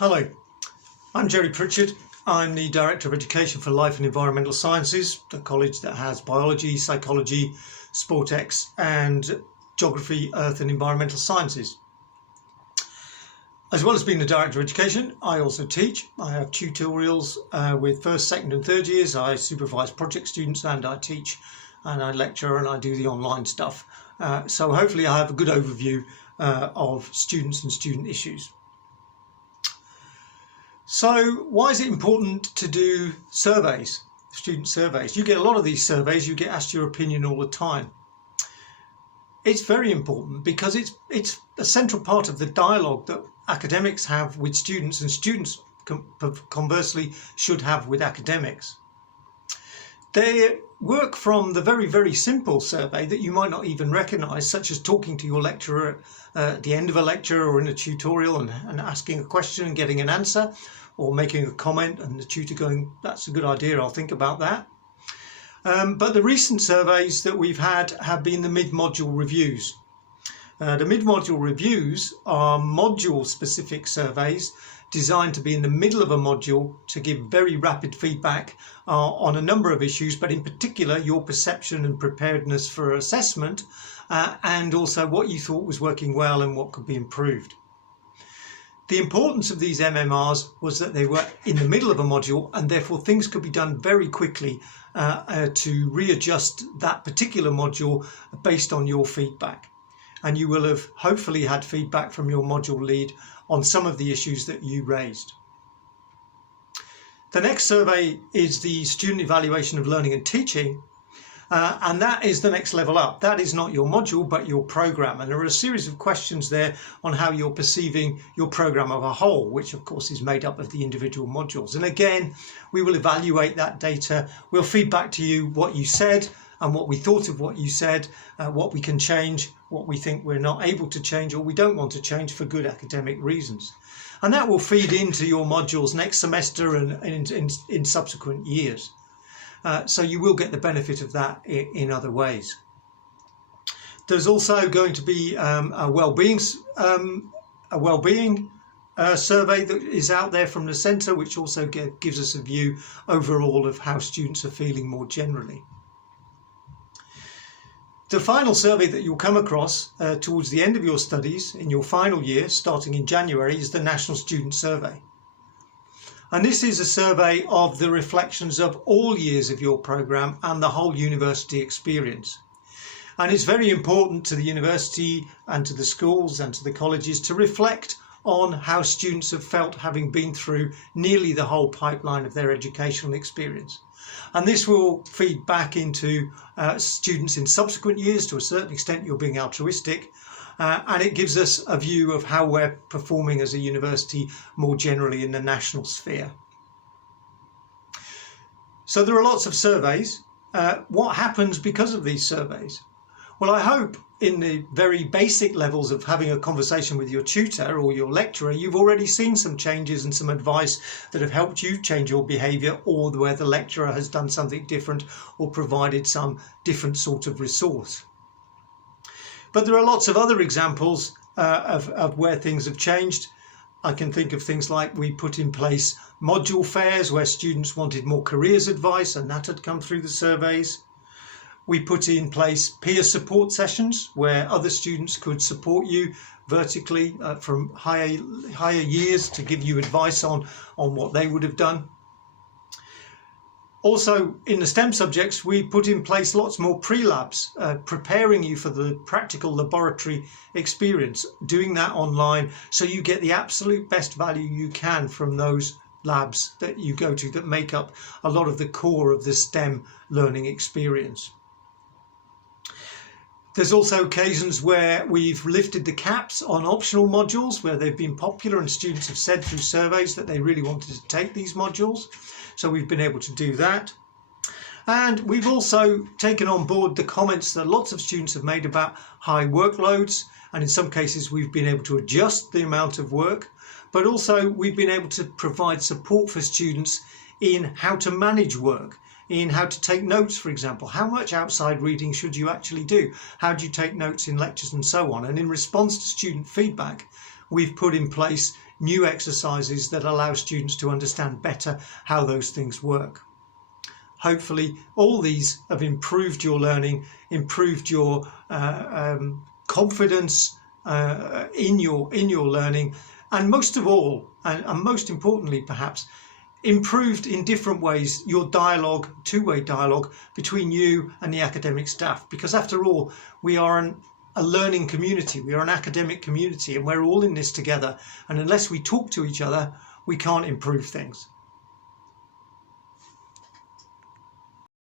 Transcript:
Hello, I'm Jerry Pritchard. I'm the Director of Education for Life and Environmental Sciences, a college that has biology, psychology, sportex and geography, earth and environmental sciences. As well as being the Director of Education, I also teach. I have tutorials with first, second and third years. I supervise project students and I teach and I lecture and I do the online stuff. So hopefully I have a good overview of students and student issues. So why is it important to do surveys, student surveys? You get a lot of these surveys, you get asked your opinion all the time. It's very important because it's a central part of the dialogue that academics have with students, and students conversely should have with academics. They work from the very, very simple survey that you might not even recognise, such as talking to your lecturer at the end of a lecture or in a tutorial and asking a question and getting an answer, or making a comment and the tutor going, that's a good idea, I'll think about that. But the recent surveys that we've had have been the mid-module reviews. The mid-module reviews are module-specific surveys designed to be in the middle of a module to give very rapid feedback on a number of issues, but in particular your perception and preparedness for assessment, and also what you thought was working well and what could be improved. The importance of these MMRs was that they were in the middle of a module, and therefore things could be done very quickly to readjust that particular module based on your feedback. And you will have hopefully had feedback from your module lead on some of the issues that you raised. The next survey is the student evaluation of learning and teaching. And that is the next level up. That is not your module, but your program. And there are a series of questions there on how you're perceiving your program as a whole, which of course is made up of the individual modules. And again, we will evaluate that data. We'll feed back to you what you said and what we thought of what you said, what we can change, what we think we're not able to change or we don't want to change for good academic reasons. And that will feed into your modules next semester and in subsequent years. So you will get the benefit of that in other ways. There's also going to be a well-being survey that is out there from the centre, which also gives us a view overall of how students are feeling more generally. The final survey that you'll come across towards the end of your studies in your final year, starting in January, is the National Student Survey. And this is a survey of the reflections of all years of your programme and the whole university experience. And it's very important to the university and to the schools and to the colleges to reflect on how students have felt having been through nearly the whole pipeline of their educational experience. And this will feed back into students in subsequent years. To a certain extent, you're being altruistic. And it gives us a view of how we're performing as a university more generally in the national sphere. So there are lots of surveys. What happens because of these surveys? Well, I hope in the very basic levels of having a conversation with your tutor or your lecturer, you've already seen some changes and some advice that have helped you change your behaviour, or where the lecturer has done something different or provided some different sort of resource. But there are lots of other examples of where things have changed. I can think of things like we put in place module fairs where students wanted more careers advice, and that had come through the surveys. We put in place peer support sessions where other students could support you vertically from higher years to give you advice on what they would have done. Also, in the STEM subjects, we put in place lots more pre-labs, preparing you for the practical laboratory experience, doing that online so you get the absolute best value you can from those labs that you go to that make up a lot of the core of the STEM learning experience. There's also occasions where we've lifted the caps on optional modules where they've been popular and students have said through surveys that they really wanted to take these modules. So we've been able to do that. And we've also taken on board the comments that lots of students have made about high workloads. And in some cases, we've been able to adjust the amount of work, but also we've been able to provide support for students in how to manage work, in how to take notes, for example. How much outside reading should you actually do? How do you take notes in lectures and so on? And in response to student feedback, we've put in place new exercises that allow students to understand better how those things work. Hopefully all these have improved your learning, improved your confidence in your learning, and most of all, and most importantly perhaps, improved in different ways your dialogue, two-way dialogue between you and the academic staff, because after all we are a learning community, we are an academic community, and we're all in this together, and unless we talk to each other we can't improve things.